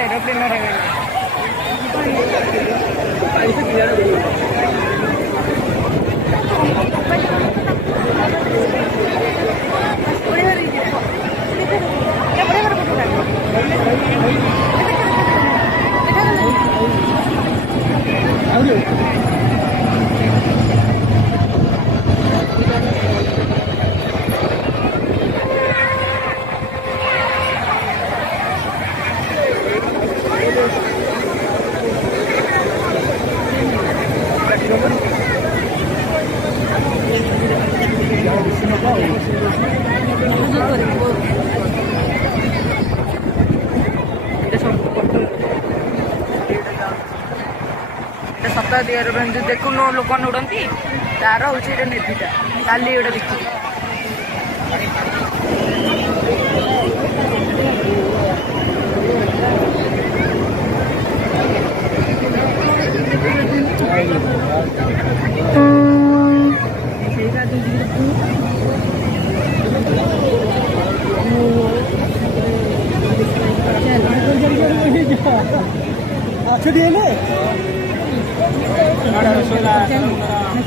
aeroplane शताब्दी aeroplane जो देखुन लोक उड़ती तार हूँ निधिटा काली गोटे देखी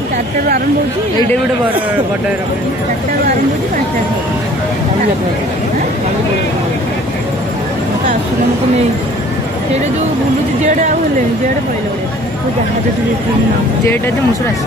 चार्टर आरंभ होटे बड़ बड़ चार्टर आरंभ हो 5 नहीं जो बुलू जेड आने जेड पड़े जहाज जेड आज मुसर आस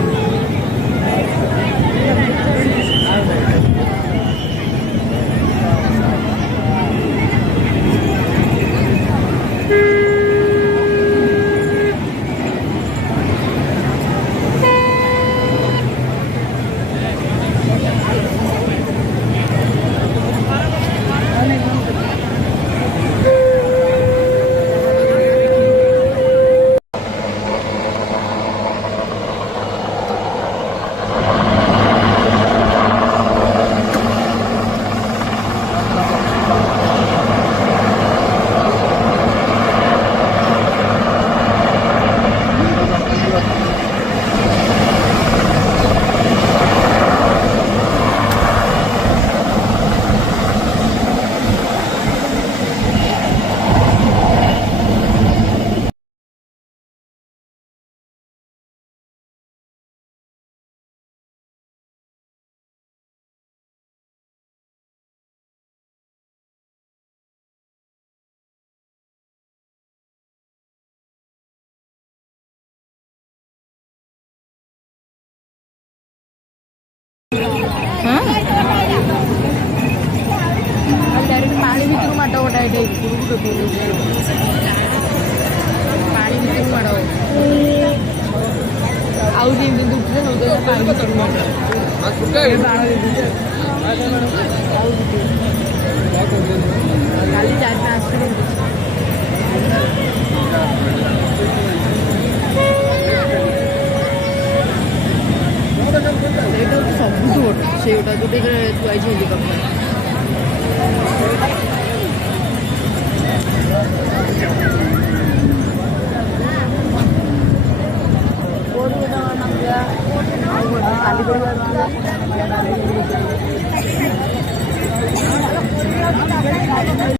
पानी भितर माड़ गोटा पानी भितर माड़ आउटे काली 4-5 सब से गोटा जो थुआई हेलीकॉप्टर